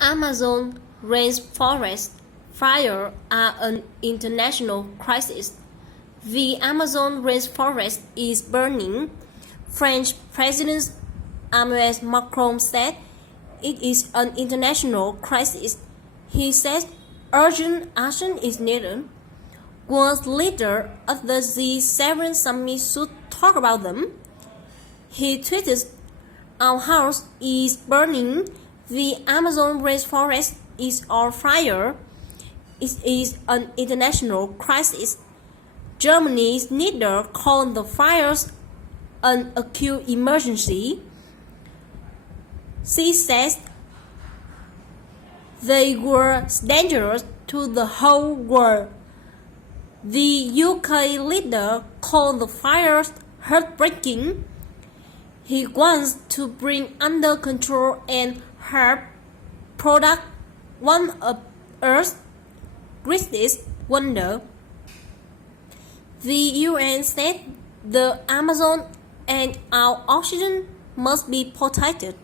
Amazon rainforest fires are an international crisis. The Amazon rainforest is burning. French President Emmanuel Macron said it is an international crisis. He said urgent action is needed. World leaders at the G7 summit should talk about them. He tweeted, "Our house is burning. The Amazon rainforest is on fire. It is an international crisis." Germany's leader called the fires an acute emergency. She says they were dangerous to the whole world. The UK leader called the fires heartbreaking. He wants to bring under control and help protect one of Earth's greatest wonders. The UN said the Amazon and our oxygen must be protected.